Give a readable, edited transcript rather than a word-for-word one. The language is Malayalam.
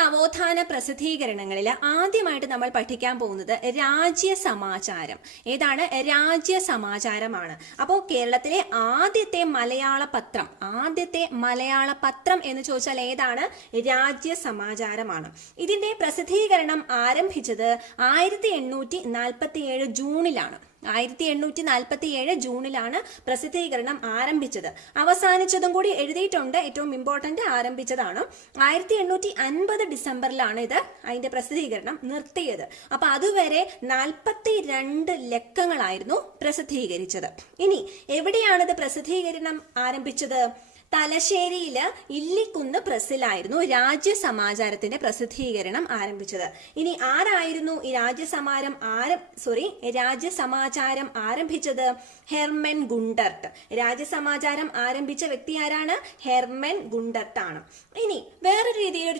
നവോത്ഥാന പ്രസിദ്ധീകരണങ്ങളിൽ ആദ്യമായിട്ട് നമ്മൾ പഠിക്കാൻ പോകുന്നത് രാജ്യ സമാചാരം. ഏതാണ്? രാജ്യ സമാചാരമാണ്. അപ്പോൾ കേരളത്തിലെ ആദ്യത്തെ മലയാള പത്രം എന്ന് ചോദിച്ചാൽ ഏതാണ്? രാജ്യ സമാചാരമാണ്. ഇതിന്റെ പ്രസിദ്ധീകരണം ആരംഭിച്ചത് 1847 ജൂണിലാണ്. 1847 ജൂണിലാണ് പ്രസിദ്ധീകരണം ആരംഭിച്ചത്. അവസാനിച്ചതും കൂടി എഴുതിയിട്ടുണ്ട്. ഏറ്റവും ഇമ്പോർട്ടന്റ് ആരംഭിച്ചതാണ്. 1850 ഡിസംബറിലാണ് അതിന്റെ പ്രസിദ്ധീകരണം നിർത്തിയത്. അപ്പൊ അതുവരെ 42 ലക്കങ്ങളായിരുന്നു പ്രസിദ്ധീകരിച്ചത്. ഇനി എവിടെയാണിത് പ്രസിദ്ധീകരണം ആരംഭിച്ചത്? തലശ്ശേരിയില് ഇല്ലിക്കുന്ന് പ്രസ്സിലായിരുന്നു രാജ്യസമാചാരത്തിന്റെ പ്രസിദ്ധീകരണം ആരംഭിച്ചത്. ഇനി ആരായിരുന്നു ഈ രാജ്യസമാചാരം ആരംഭിച്ചത്? Hermann Gundert. രാജ്യസമാചാരം ആരംഭിച്ച വ്യക്തി ആരാണ്? ഹെർമൻ ഗുണ്ടർട്ട് ആണ്. ഇനി വേറൊരു രീതിയിൽ